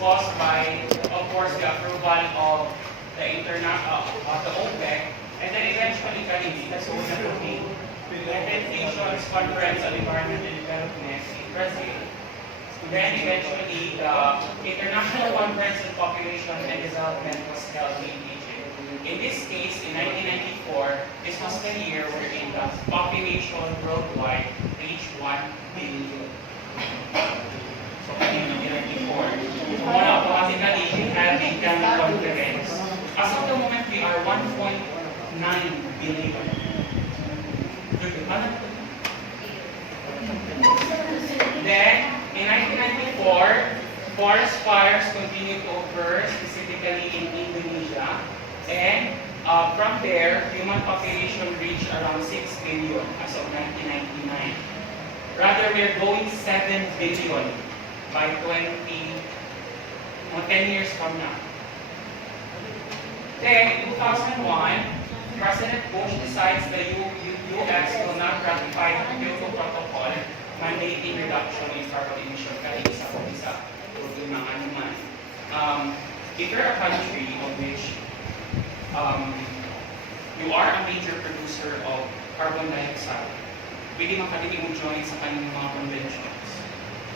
caused by, of course, the approval of the the OPEC, and then eventually the Philippines, United Nations Conference on Environment and Development in Brazil. Then eventually the International Conference on Population and Development was held in Egypt. In this case, in 1994, this was the year wherein the population worldwide reached 1 billion. So, 1994. More automatically, we had a grand conference. As of the moment, we are 1.9 billion. Then, in 1994, forest fires continued to occur, specifically in Indonesia. And from there, human population reached around 6 billion as of 1999. Rather, we're going 7 billion by 10 years from now. Then, in 2001, President Bush decides the U.S. will not ratify the Kyoto Protocol mandating reduction in carbon emission kahit isa o isa o mga naman. If you're a country of which you are a major producer of carbon dioxide, pwede makadili mo join sa kanyang mga conventions.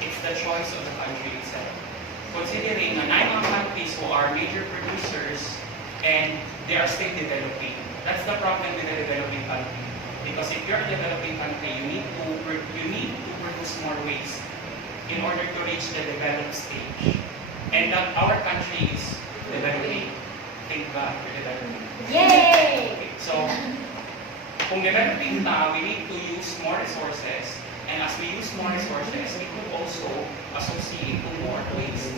It's the choice of the country itself. Considering na 9 countries who are major producers and they are still developing. That's the problem with the developing country. Because if you're a developing country, you need to produce more waste in order to reach the developed stage. And our country is developing. Thank God for developing. Yay! Okay, so, kung developing na, we need to use more resources. And as we use more resources, it could also associate to more waste.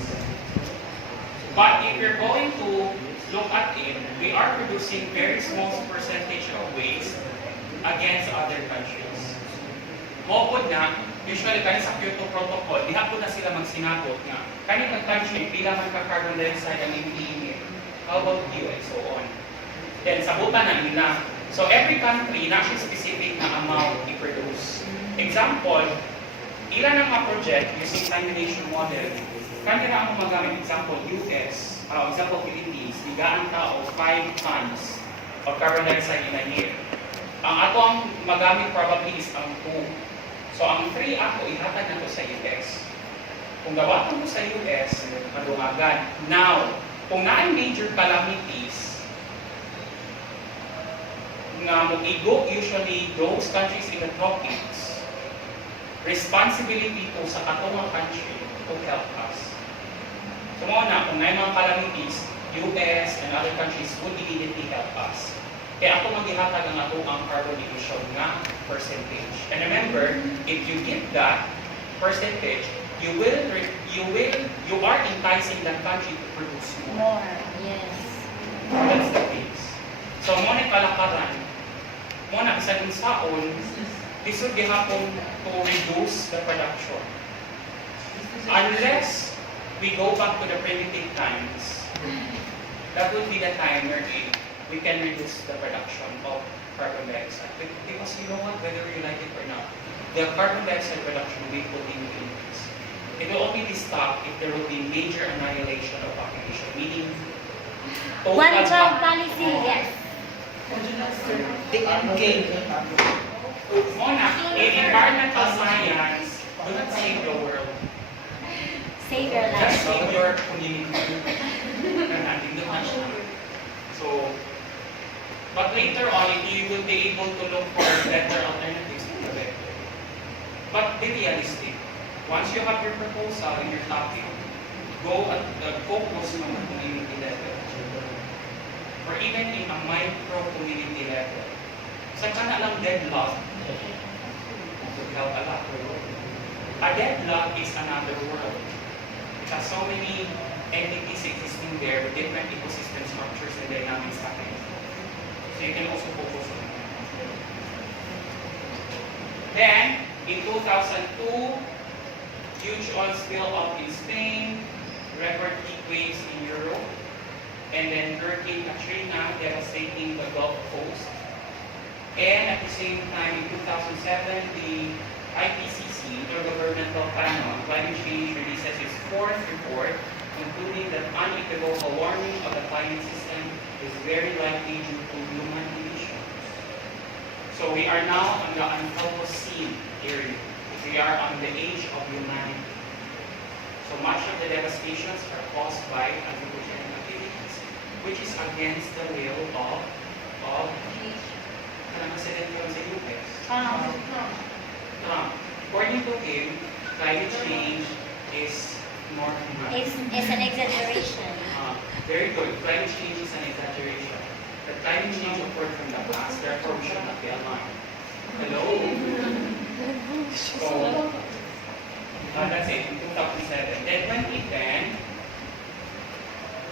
But if you're going to look at it, we are producing very small percentage of waste against other countries. Mopod na, usually kani sa Kyoto Protocol, diha po na sila magsinagot nga. Kani ang country, pila man ka carbon dioxide ang emitter. How about you and so on. Then sabutan na nila. So every country na siya specific na amount i-produce. Example, ilan ang mga project using simulation model. Kani na ang magamit example US, example Philippines, bigaan tao 5 tons of carbon dioxide in a year. Ang ato ang magamit probably is ang 2. So ang 3 ako ihatag na to sa US. Kung gawa ko sa US, madungagan. Now, kung na major calamities nga mag-igo usually those countries in the tropics, responsibility to sa katong country to help us. So na, kung na mga calamities, US and other countries would immediately help us. Kaya ako maghihatag ang ato ang carbon emission nga percentage. And remember, if you give that percentage, you are enticing that country to produce more. Yes. That's the case. So mo na kalakaran, mo na isa din saon, this would be hapon to reduce the production. Unless we go back to the primitive times, that would be the time where we can reduce the production of carbon dioxide. Because you know what, whether you like it or not, the carbon dioxide production will continue to increase. It will only be stopped if there will be major annihilation of population, meaning total One-child policy, yes. The end game. Mona, in environmental science, do not save the world. Save your Just life. save your community. So, but later on, you will be able to look for better alternatives to the better. But be realistic. Once you have your proposal and your topic, go at the focus on the community level. Or even in a micro community level. Sa kana lang deadlock, would help a lot. A deadlock is another world. It has so many entities existing there with different ecosystem structures and dynamics happening. So you can also focus on that. Then, in 2002, huge oil spill up in Spain, record heat waves in Europe, and then Hurricane Katrina devastating the Gulf Coast. And at the same time, in 2007, the IPCC, Intergovernmental Panel on Climate Change, releases its 4th report concluding that unequivocal warming of the climate system is very likely due to human emissions. So we are now on the Anthropocene area. We are on the age of humanity. So much of the devastations are caused by anthropogenic activities, which is against the will of President from the US. Trump. According to him, climate change is normal. It's an exaggeration. Very good. Climate change is an exaggeration. But climate change occurred from the past, therefore we should not be alarmed. Hello? So, that's it, in 2007. Then 2010,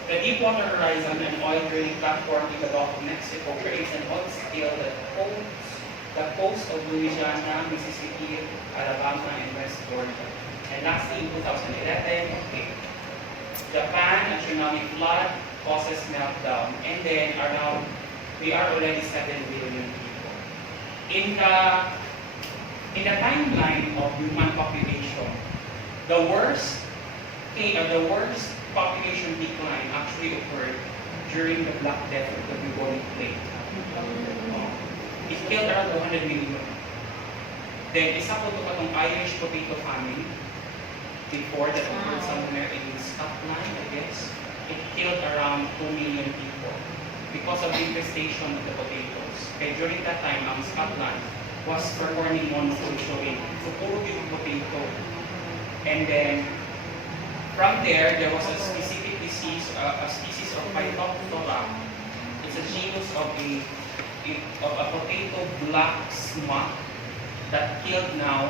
the Deepwater Horizon, an oil drilling platform in the Gulf of Mexico, creates an oil spill that holds the coast of Louisiana, Mississippi, Alabama, and West Georgia. And lastly, in 2011, Japan, a tsunami flood causes meltdown. And then we are already 7 billion people. In the timeline of human population, the worst population decline actually occurred during the Black Death of the bubonic plague. It killed around 200 million. Then isa po ito katong Irish potato famine before that occurred somewhere in Scotland, I guess. It killed around 2 million people because of the infestation of the potatoes. Okay, during that time, Scotland was performing monsoon showing. So puro yung potato. And then from there was a specific disease, a species of Phytophthora. It's a genus of a potato black smut that killed now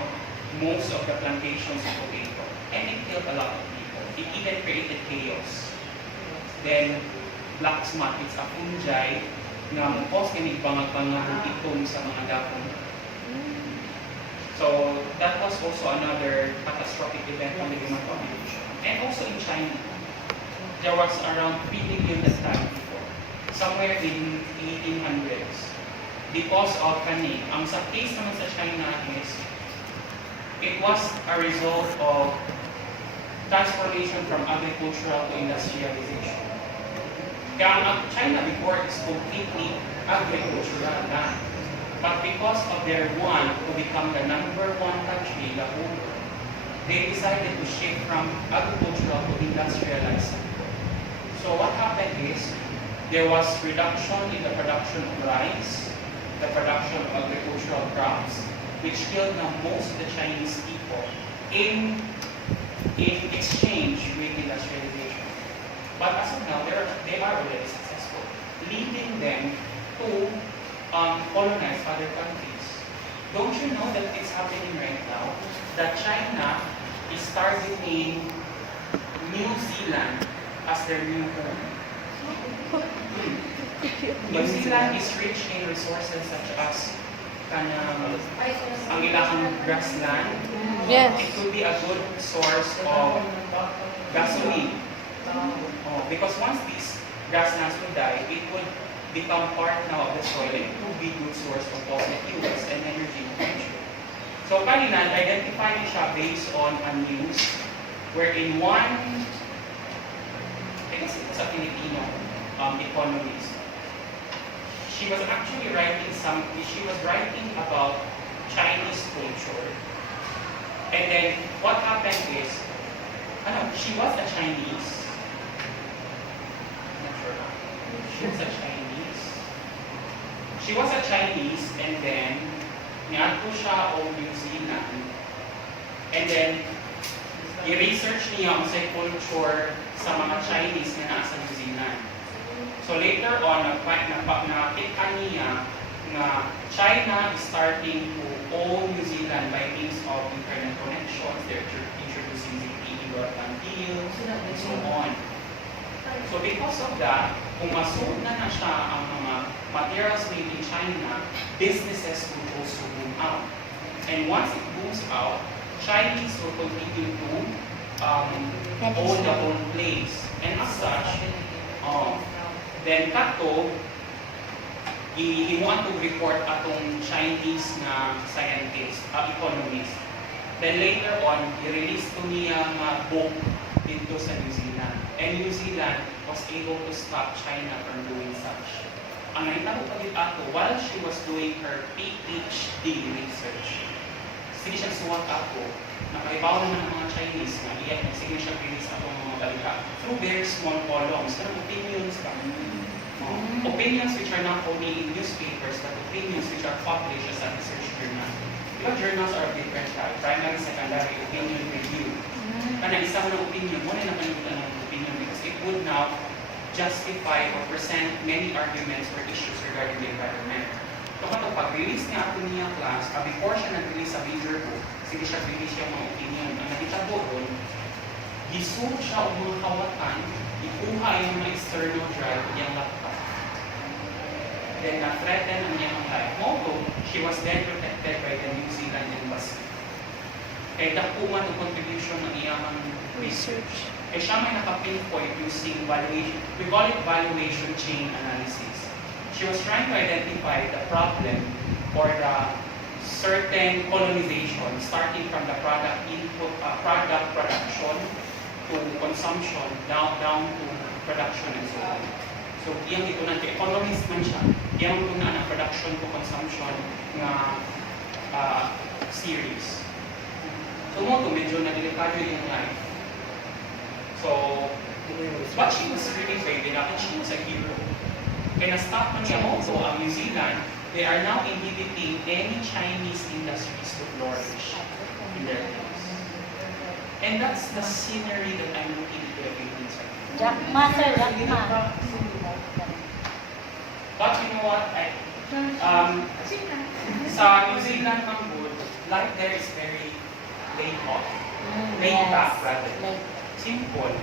most of the plantations of potato. And it killed a lot of people. It even created chaos. Then, black smut, it's a fungi na mukos kinig bangag-bangag itong sa mga dapon. So, that was also another catastrophic event on the human population. And also in China, there was around 3 million that time before, somewhere in 1800s. Because of kaning, ang sa case naman sa China is, it was a result of transformation from agricultural to industrialization. Kaya ang China before is completely agricultural land. But because of their want to become the #1 country in the whole world, they decided to shift from agricultural to industrialized. So what happened is, there was reduction in the production of rice, the production of agricultural crops, which killed now most of the Chinese people in exchange with industrialization. But as of now, they are already successful, leading them to colonize other countries. Don't you know that it's happening right now? That China is targeting New Zealand as their new home. New Zealand is rich in resources such as ang ilang grassland. Yes. It could be a good source of gasoline. Because once these grasslands would die, it would become part now of the soil and it would be good source of fossil fuels and energy potential. So kanina, identify niya siya based on a news wherein one, I guess it was a Filipino economist. She was actually writing about Chinese culture. And then what happened is, she was a Chinese. I'm not sure. She was a Chinese. She was a Chinese and then niadto siya o New Zealand. And then i-research niya ang sa culture sa mga Chinese na nasa New Zealand. So later on, nakita niya na China is starting to own New Zealand by means of internet connections. They're introducing ZTE broadband deals and so on. So because of that, kung masold na siya ang mga materials made in China, businesses will also boom out. And once it booms out, Chinese will continue to own the whole place. And as such, then kato, i-want to report atong Chinese na scientist, economist. Then later on, i-release to niya nga book dito sa New Zealand. And New Zealand was able to stop China from doing such. Ang naitabo pa din ato, while she was doing her PhD research, sige siya suwat ako, nakaibaw naman ng mga Chinese na iyan, sige siya release ako ng mga balita through very small columns, pero opinions ba? Opinions which are not only in newspapers, but opinions which are published as a research journal. Diba journals are of different types, primary, secondary, opinion review. Kana isa mo ng opinion, mo na nakalimutan ng opinion because it would now justify or present many arguments or issues regarding the environment. So kung pag-release niya ako niya class, before siya nag-release sa major book, sige siya release yung mga opinion. Ang nakitabo doon, gisuot siya o mga kawatan, ikuha yung mga external drive niyang laptop. Then na-threaten ang niyang life. Although, she was then protected by the New Zealand Embassy. Kaya dakuman ang contribution ng iyang research. Kaya siya may nakapinpoint using valuation, we call it valuation chain analysis. She was trying to identify the problem or the certain colonization starting from the product input, product production to consumption down to production and so on. So, iyang ito na, economist man siya, iyang ito na ang production to consumption na series. So, mo ito, medyo nadelikado yung life. So, but she was really brave enough and she was a hero. Kaya na-stop man niya mo, so New Zealand, they are now inhibiting any Chinese industries to flourish in their place. And that's the scenery that I'm looking into the Philippines right now. Jackma. But you know what? Sa New Zealand, Manggood, life there is very laid off. Laid back, rather. Simple.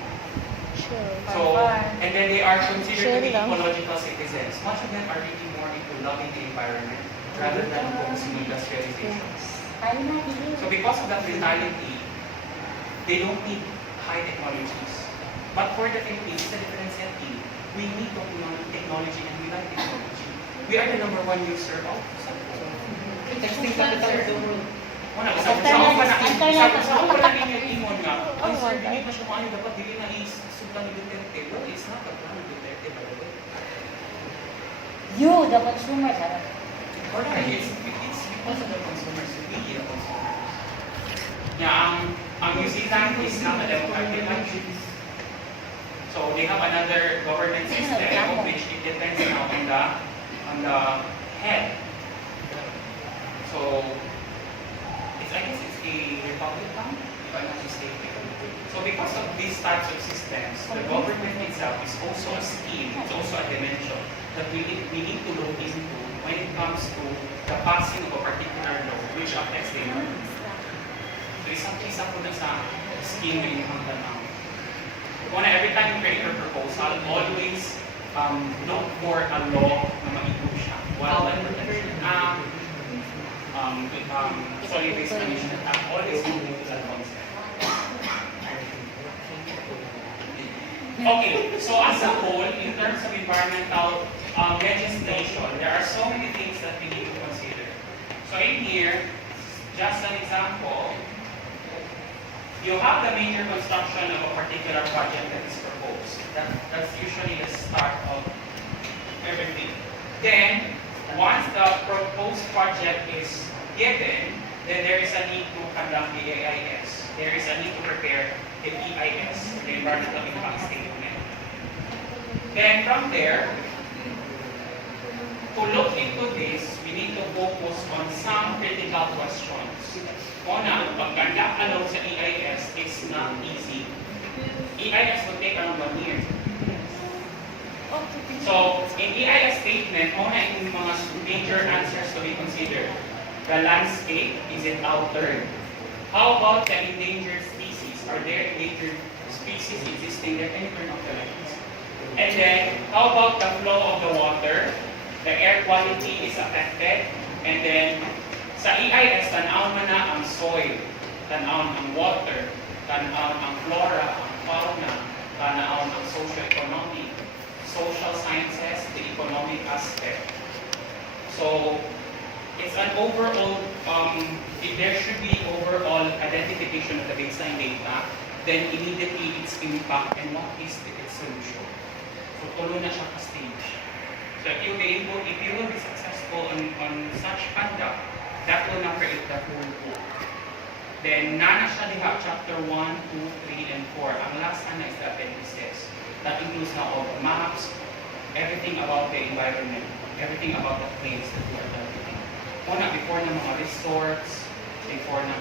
So, and then they are considered to be ecological citizens. Much of them are really more into loving the environment rather than focusing on industrialization. So because of that mentality, they don't need high technologies. But for the Philippines, it's a different setting. We need technology and we like technology. We are the number one user of cell phone. Texting capital zone. Sa ako pa namin yung ingon nga, ay sir, hindi pa siya kung ano dapat dili na isublang ni Duterte. Well, it's not the plan of Duterte, by the way. You, the consumer. Correct. It's because of the consumers, we the consumers. Yeah, ang New Zealand is not a democratic country. So they have another government system of which it depends now on the head. So I guess it's a republican, if I'm not mistaken. So because of these types of systems, the government itself is also a scheme, it's also a dimension that we need to look into when it comes to the passing of a particular law which affects the environment. So isa po na sa scheme na inyong tanaw. Every time you create a proposal, always look for a law na mag-improve siya. Wildlife protection act, solid waste management act, always moving to that concept. Okay, so as a whole, in terms of environmental legislation, there are so many things that we need to consider. So in here, just an example, you have the major construction of a particular project that is proposed. That's usually the start of everything. Then, once the proposed project is given, then there is a need to conduct the AIS. There is a need to prepare the EIS, the Environmental Impact Statement. Then from there, to look into this, we need to focus on some critical questions. Una, ang pagkanda sa EIS is not easy. EIS will take around 1 year. So, in EIS statement, una yung mga major answers to be considered. The landscape, is it altered? How about the endangered species? Are there endangered species existing there? Can you turn off the lights? And then, how about the flow of the water? The air quality is affected. And then, sa EIS, tanaw man na ang soil, tanaw ang water, tanaw ang flora, ang fauna, tanaw ang socio-economic, social sciences, the economic aspect. So, it's an overall, there should be overall identification of the baseline data, then immediately its impact and what is its solution. So tuloy na siya ka-stage. So if you will be successful on such conduct, that will now create the whole book. Then nana siya diha, chapter 1, 2, 3, and 4. Ang last na is the appendices. That includes now all the maps, everything about the environment, everything about the place that we are targeting. Una, before na mga resorts, before na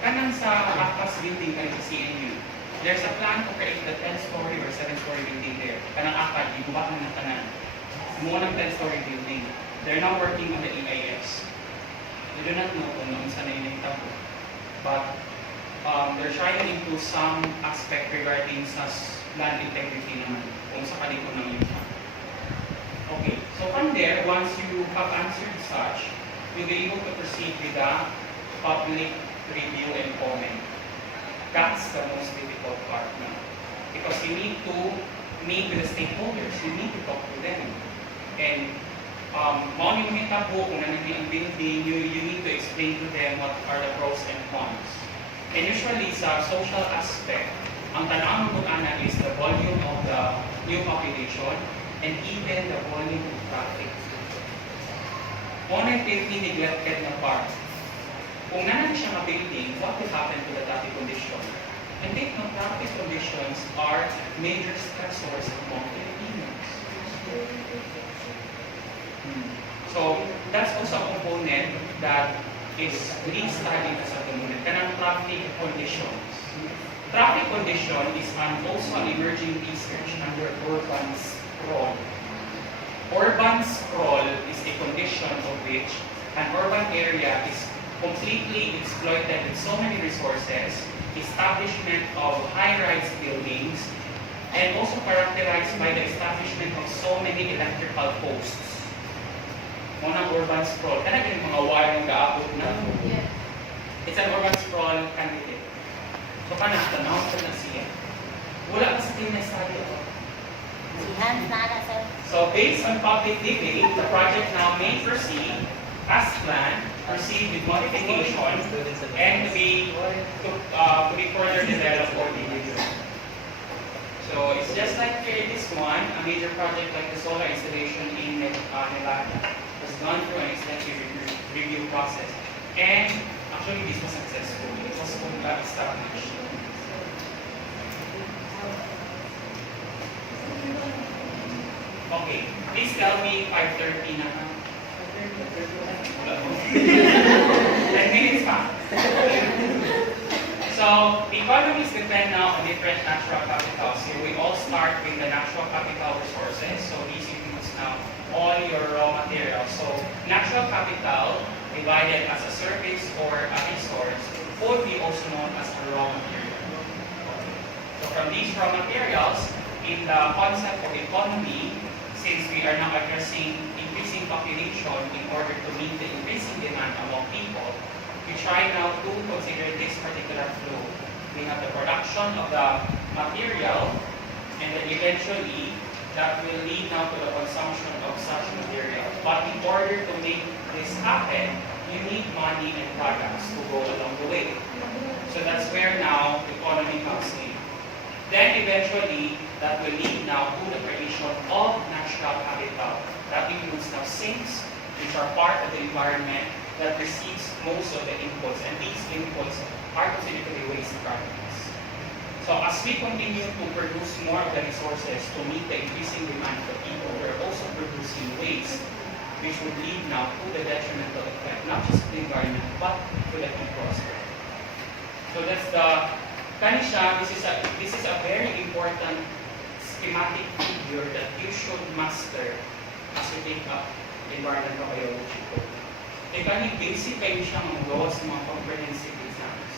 kanang sa Apas building kanang sa CNU, there's a plan to create the 10-story or 7-story building there. Kanang akad, iguba na ng tanan. Muna ng 10-story building. They're now working on the EIS. We do not know kung noon sa nainitabo. But they're trying into some aspect regarding sa land integrity naman, kung sa kanito ng impact. Okay, so from there, once you have answered such, you'll be able to proceed with the public review and comment. That's the most difficult part now. Because you need to meet with the stakeholders, you need to talk to them. And mauni mo hitabo kung nangyay ang building, you need to explain to them what are the pros and cons. And usually sa social aspect, ang tanawang mo ana is the volume of the new population and even the volume of traffic. Una yung neglected na part. Kung nanan siya na building, what will happen to the traffic condition? And take note, traffic conditions are major stressors among Filipinos. So that's also a component that is being studied as a component. Kanang traffic conditions. Traffic condition is also an emerging research under urban sprawl. Urban sprawl is a condition of which an urban area is completely exploited with so many resources, establishment of high-rise buildings, and also characterized by the establishment of so many electrical posts. Muna urban sprawl. Kana yung mga wire yung gaabot na? Yeah. It's an urban sprawl candidate. So kana, tanaw ko na siya. Wala ka sa team na study ako. Si Hans na na, sir. So based on public debate, the project now may proceed as planned, proceed with modification, and to be further developed or reviewed. So it's just like this one, a major project like the solar installation in Nevada was gone through an extensive review process. And actually this was successful. It was established. Okay, please tell me 5:30 na. 10 minutes pa. So, the economies depend now on different natural capitals. Here we all start with the natural capital resources. So, these includes now all your raw materials. So, natural capital divided as a service or a resource would be also known as a raw material. So, from these raw materials, in the concept of economy, since we are now addressing increasing population in order to meet the increasing demand among people, we try now to consider this particular flow. We have the production of the material, and then eventually that will lead now to the consumption of such material. But in order to make this happen, you need money and products to go along the way. So that's where now the economy comes in. Then eventually, that will lead now to the creation of natural capital. That includes now sinks, which are part of the environment that receives most of the inputs, and these inputs are considered to be waste products. So as we continue to produce more of the resources to meet the increasing demand of people, we're also producing waste, which would lead now to the detrimental effect, not just to the environment, but to the people as well. So that's the Kanisha, this is a very important schematic figure that you should master as you take up environmental biology. Ika ni basic kayo siyang magawa sa mga comprehensive exams.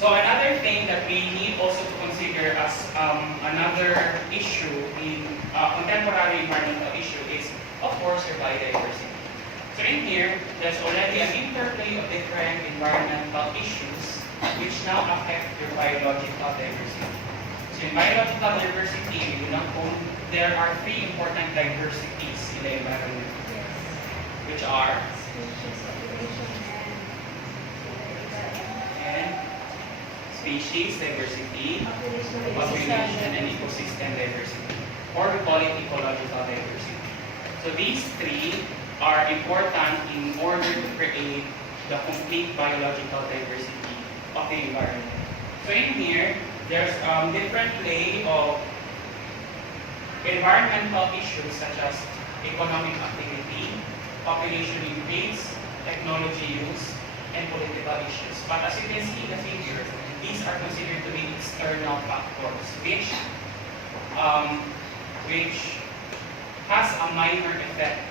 So another thing that we need also to consider as another issue in contemporary environmental issue is, of course, your biodiversity. So in here, there's already an interplay of different environmental issues which now affect your biological diversity. So in biological diversity, there are three important diversities in the environment, which are And species diversity, population and ecosystem diversity, or we call it ecological diversity. So these three are important in order to create the complete biological diversity of the environment. So in here, there's different play of environmental issues such as economic activity, population increase, technology use, and political issues. But as you can see in the figure, these are considered to be external factors, which has a minor effect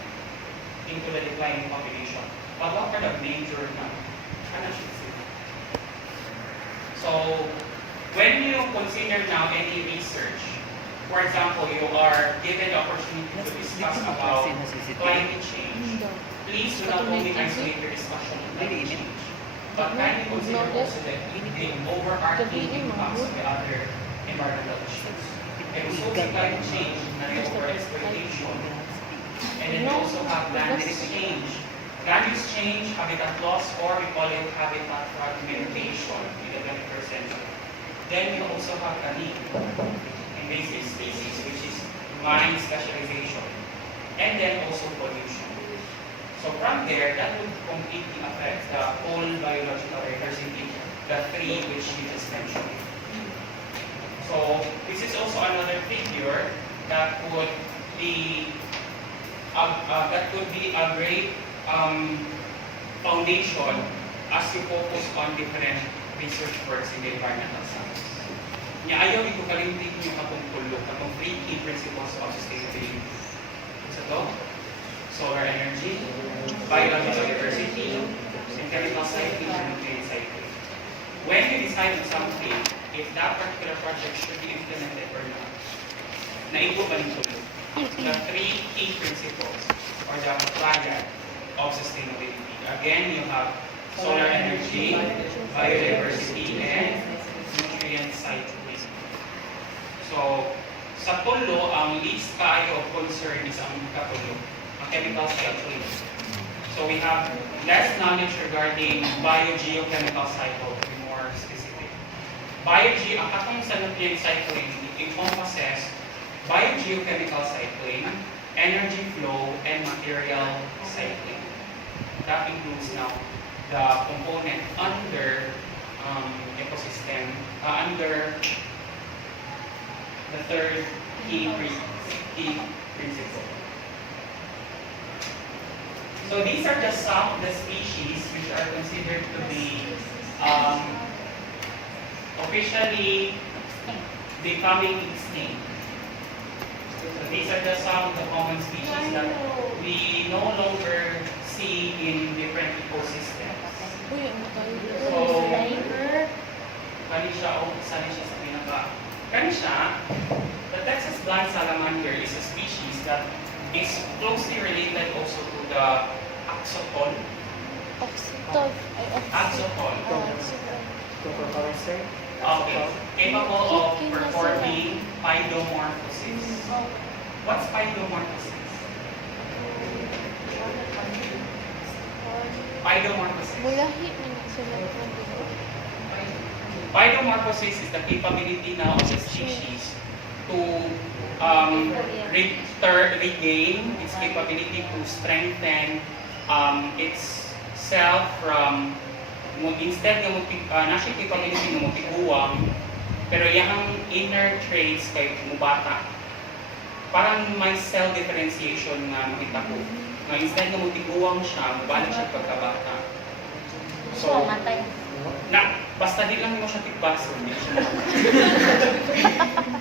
into the declining population. But what are the major now? So, when you consider now any research, for example, you are given the opportunity to discuss about climate change, please do not only isolate your discussion on climate change, but kindly consider also the overarching impacts of the other environmental issues. And we also see climate change, over-exploitation, and then we also have land exchange. Land use change, habitat loss, or we call it habitat fragmentation in the 21st century. Then we also have invasive species, which is marine specialization, and then also pollution. So from there, that would completely affect the whole biological diversity, the three which you just mentioned. So this is also another figure that could be a great foundation as you focus on different research works in the environmental science. Nya ayaw ito kalimtik nyo katong tulog, katong 3 key principles of sustainability. Sa to? Solar energy, biological diversity, and chemical cycling and nutrient cycling. When you decide on something, if that particular project should be implemented or not, naibo ba ng tulog? The 3 key principles or the triad of sustainability. Again, you have solar energy, biodiversity, and nutrient cycling. So, sa tulo, ang least kaayo of concern is ang katulo, ang chemical cycling. So, we have less knowledge regarding biogeochemical cycle, to be more specific. Ang katong sa nutrient cycling, it encompasses biogeochemical cycling, energy flow, and material cycling. That includes now the component under ecosystem, under the third key principle. So these are just some of the species which are considered to be officially becoming extinct. So these are just some of the common species that we no longer see in different ecosystems. So, kani siya sa pinaka. Kani siya, the Texas blind salamander is a species that is closely related also to the axopol. Axopol. Okay. Capable of performing paidomorphosis. What's paidomorphosis? Paidomorphosis. Paidomorphosis is the capability now of the species to regain its capability to strengthen itself from instead ng nasa capability ng mutiguwang pero yung inner traits kay mubata. Parang may cell differentiation nga makita ko. Nga instead ng mutiguwang siya, mubalik siya pagkabata. So, basta di lang mo siya tikbaso, hindi siya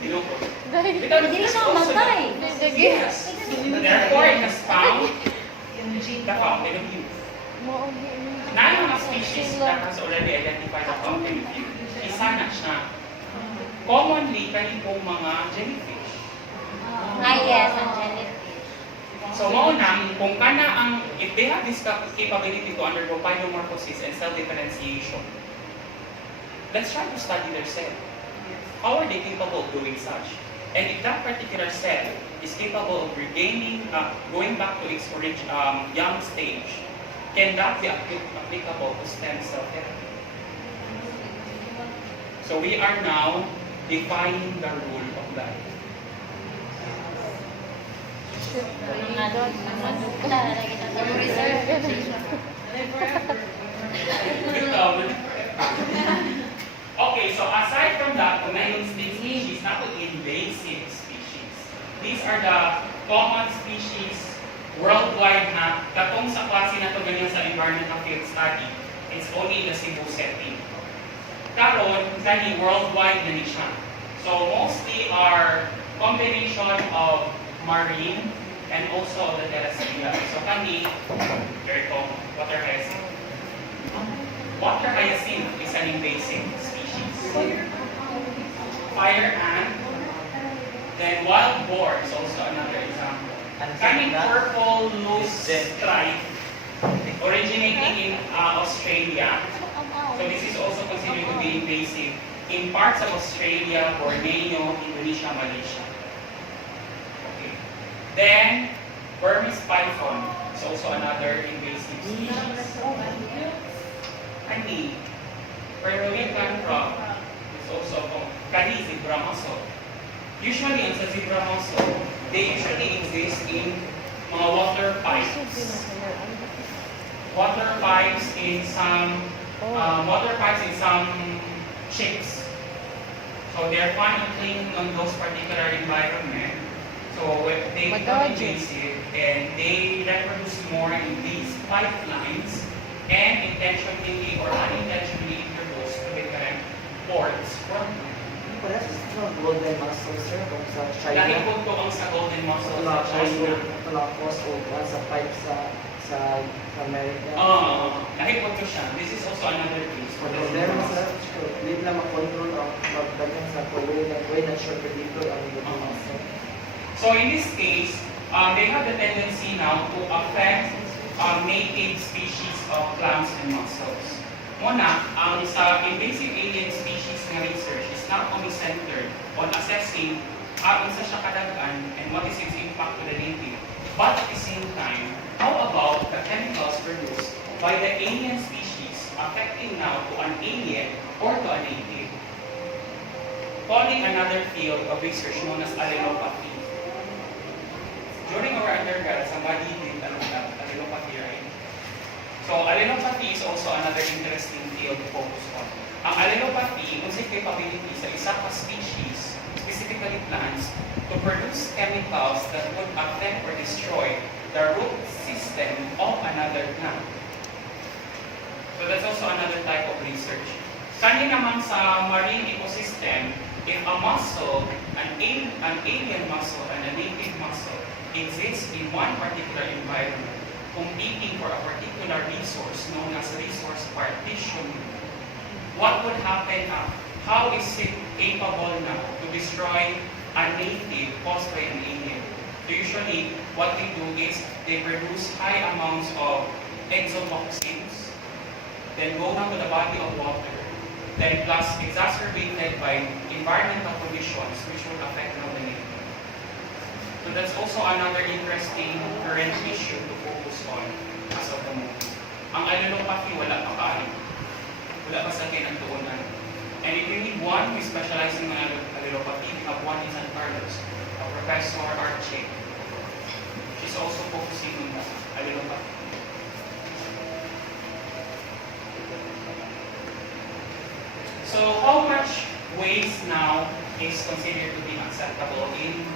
Iloko. Hindi siya matay. Yes. Therefore, it has found the fountain of youth. Na mga species that has already identified the fountain of youth, isa na siya. Commonly, kayo pong mga jellyfish. Yes, ang jellyfish. So, mauna, kung if they have this capability to undergo paidomorphosis and cell differentiation, let's try to study their cell. How are they capable of doing such? And if that particular cell is capable of regaining, going back to its young stage, can that be applicable to stem cell therapy? So we are now defining the rule of life. Okay, so aside from that, community species, not the invasive species. These are the common species worldwide na katong sa klase na to ganyan sa environmental field study. It's only in the Cebu setting. Karon, kani worldwide na ni siya. So mostly are combination of marine and also the terrestrial. So kani, here ito, water hyacinth. Water hyacinth is an invasive species. Fire ant. Then wild boar is also another example. Kani purple loose stripe originating in Australia. So this is also considered to be invasive in parts of Australia, Borneo, Indonesia, Malaysia. Okay. Then Burmese python is also another invasive species. Kani, Peruvian frog is also kani zebra mussel. Usually, sa zebra mussel, they usually exist in mga water pipes. Water pipes in some ships. So they are fond of cleaning on those particular environment. So when they become invasive, and they reproduce more in these pipelines and intentionally or unintentionally introduced to different ports from Parehas sa golden mussel, sir, kung sa China. dahil po ito ang sa golden mussel sa China. Tulakos o sa pipe sa America. Dahil po ito siya. This is also another case for the Problema sa hindi lang makontrol ang pagdating sa way na sure predictor ang golden mussel. So in this case, they have the tendency now to affect native species of plants and mussels. Muna, ang sa invasive alien species na research is not only centered on assessing how isa siya kadagan and what is its impact to the native, but at the same time, how about the chemicals produced by the alien species affecting now to an alien or to a native? Calling another field of research known as allelopathy. During our undergrad, somebody did allelopathy, right? So, allelopathy is also another interesting field to focus on. Ang allelopathy, kung sa capability sa isa ka species, specifically plants, to produce chemicals that would affect or destroy the root system of another plant. So that's also another type of research. Kani naman sa marine ecosystem, if a mussel, an alien mussel and a native mussel exists in one particular environment, competing for a particular resource known as resource partition, what would happen now? How is it capable now to destroy a native caused by an alien? So usually, what they do is they produce high amounts of exotoxins, then go down to the body of water, then plus exacerbated by environmental conditions which would affect now the native. So that's also another interesting current issue to focus on as of the moment. Ang allelopathy, wala pa kain. Wala pa sa kinagtuunan. And if you need one who is specializing in allelopathy, we have one in San Carlos, Professor Archie. She's also focusing on allelopathy. So how much waste now is considered to be acceptable in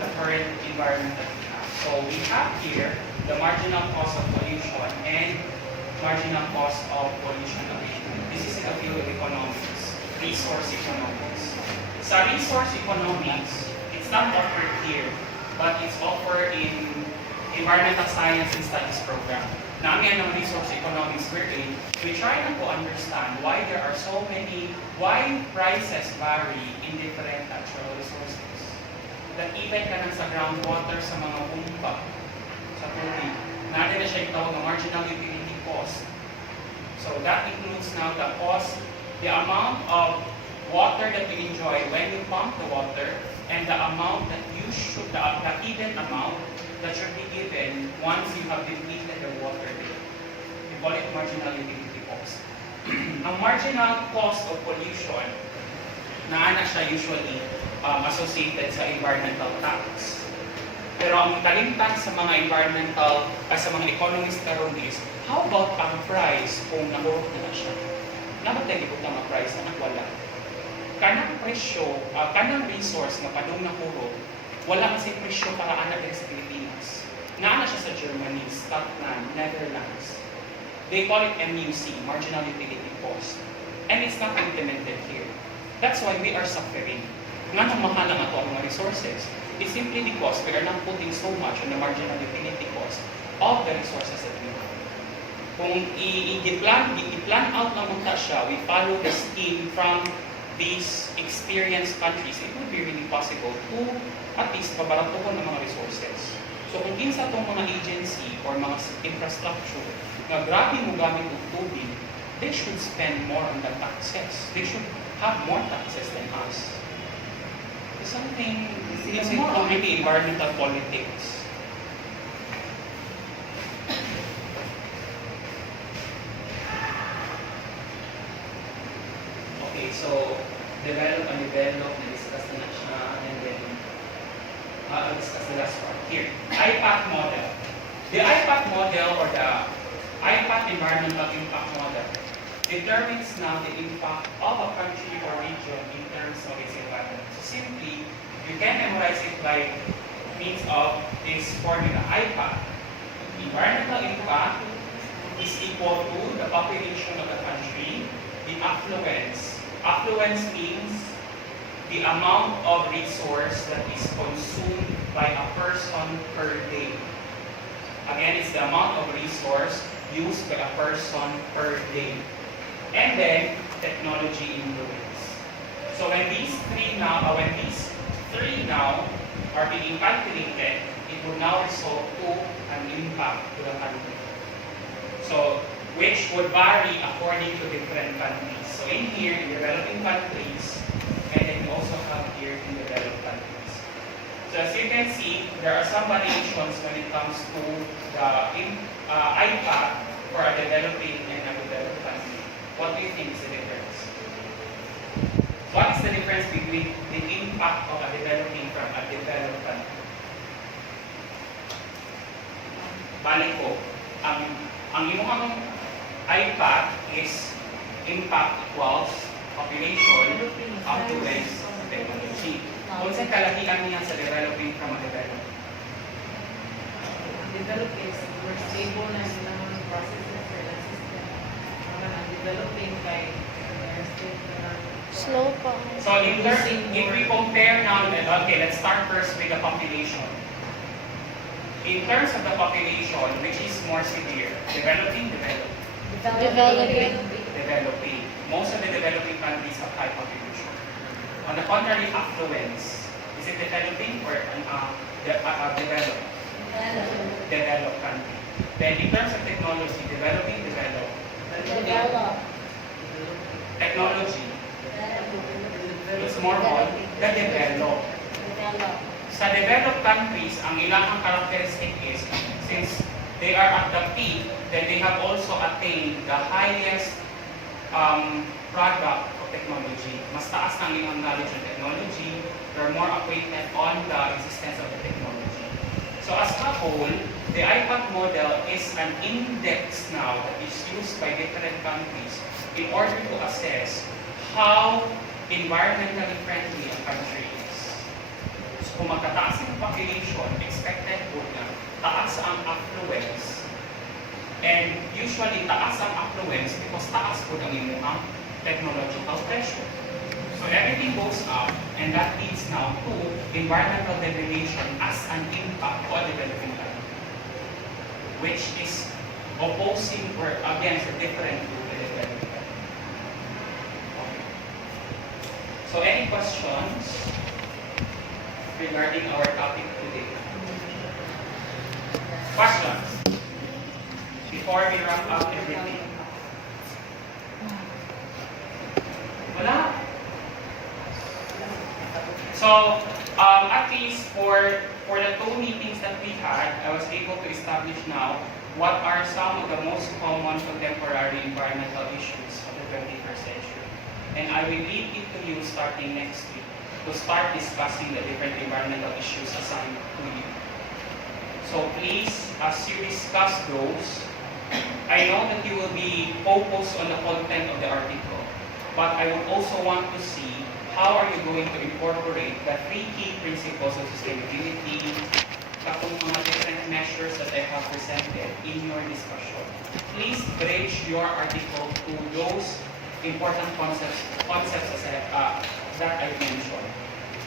the current environment that we have? So we have here the marginal cost of pollution and marginal cost of pollution abatement. This is in the field of economics, resource economics. Sa resource economics, it's not offered here, but it's offered in environmental science and studies program. Namin ang resource economics wherein we try na to understand why there are so many, why prices vary in different natural resources. That even ka nang sa groundwater sa mga pumpa, sa tubig, natin na siya itawag na marginal utility cost. So that includes now the cost, the amount of water that you enjoy when you pump the water, and the amount that you should, the even amount that should be given once you have depleted the water. call it marginal utility cost. Ang marginal cost of pollution, naana siya usually associated sa environmental tax. Pero ang kalimtan sa mga sa mga economist karon is, how about ang price kung nahurot na siya? Dapat tayo ikot na price na wala. Kanang presyo, kanang resource na padung nahurot, wala kasi presyo para anak din sa Pilipinas. Naana siya sa Germany, Scotland, Netherlands. They call it MUC, marginal utility cost. And it's not implemented here. That's why we are suffering. Nga nang mahal ang ato ang mga resources, it's simply because we are not putting so much on the marginal utility cost of the resources that we have. Kung i-plan out lang muna siya, we follow the scheme from these experienced countries, it would be really possible to at least pabaratuhon ang mga resources. So kung kinsa itong mga agency or mga infrastructure na grabe mo gamit ng tubig, they should spend more on the taxes. They should have more taxes than us. It's more on maybe environmental politics. Okay, so develop, na-discuss na siya, and then I'll discuss the last part here. IPAC model. The IPAC model or the IPAC environmental impact model determines now the impact of a country or region in terms of its environment. So simply, you can memorize it by means of this formula. IPAC, environmental impact, is equal to the population of the country, the affluence. Affluence means the amount of resource that is consumed by a person per day. Again, it's the amount of resource used by a person per day. And then, technology influence. So when these three now are being calculated, it will now result to an impact to the country. So, which would vary according to different countries. So in here, in developing countries, and then you also have here in developed countries. So as you can see, there are some variations when it comes to the IPAC for a developing and a developed country. What do you think is the difference? What is the difference between the impact of a developing from a developed country? Balik ko, ang inyong IPAC is impact equals population, affluence, technology. Kung saan kalahian niya sa developing from a developing? Develop is more stable na naman processes or the system. Ang developing by Slow pa. So if we compare now, okay, let's start first with the population. In terms of the population, which is more severe, developing. Most of the developing countries have high population. On the contrary, affluence. Is it developing or developed? Developed country. Then in terms of technology, developing, technology. It's more on the developed. Sa developed countries, ang ilang characteristic is, since they are at the peak, then they have also attained the highest product of technology. Mas taas ang ilang knowledge of technology, they're more acquainted on the existence of the technology. So as a whole, the IPAC model is an index now that is used by different countries in order to assess how environmentally friendly a country is. So kung magtataas ang population, expected po na taas ang affluence. And usually, taas ang affluence because taas po ang inyong technological pressure. So everything goes up, and that leads now to environmental degradation as an impact on developing country, which is opposing or against the different to the developing country. Okay. So any questions regarding our topic today? Questions? Before we wrap up everything. Wala? So, at least for the two meetings that we had, I was able to establish now what are some of the most common contemporary environmental issues of the 21st century. And I will leave it to you starting next week to start discussing the different environmental issues assigned to you. So please, as you discuss those, I know that you will be focused on the content of the article, but I would also want to see how are you going to incorporate the 3 key principles of sustainability, katong mga different measures that I have presented in your discussion. Please bridge your article to those important concepts that I mentioned,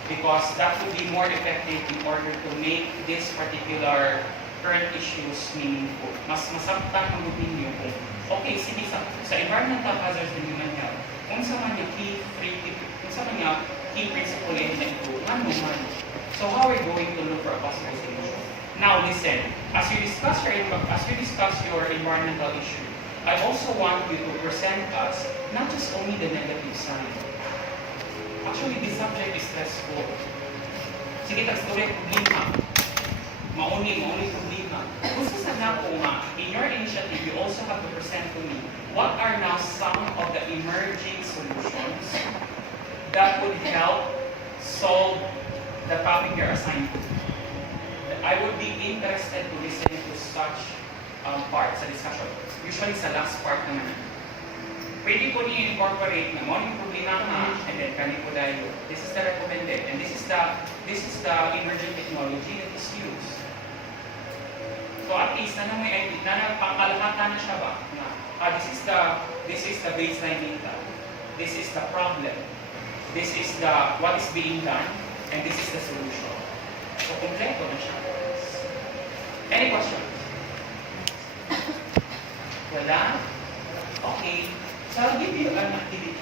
because that would be more effective in order to make this particular current issues meaningful. Mas masabtan ang ninyo kung, okay, sige, sa environmental hazards and human health, kung sa man yung key principle in ito, ano. So how are we going to look for a possible solution? Now listen, as you discuss your environmental issue, I also want you to present us not just only the negative side. Actually, this subject is stressful. Sige, tag-story problema. Mauni problema. Gusto sana po nga, in your initiative, you also have to present to me what are now some of the emerging solutions that would help solve the topic you're assigned to. I would be interested to listen to such part sa discussion. Usually sa last part naman. Pwede po niyo incorporate na mo yung problema nga, and then kani po dahil, this is the recommended, and this is the emerging technology that is used. So at least, pangkalahatan na siya ba? This is the baseline data. This is the problem. This is what is being done, and this is the solution. So kompleto na siya. Any questions? Wala? Okay. So I'll give you an activity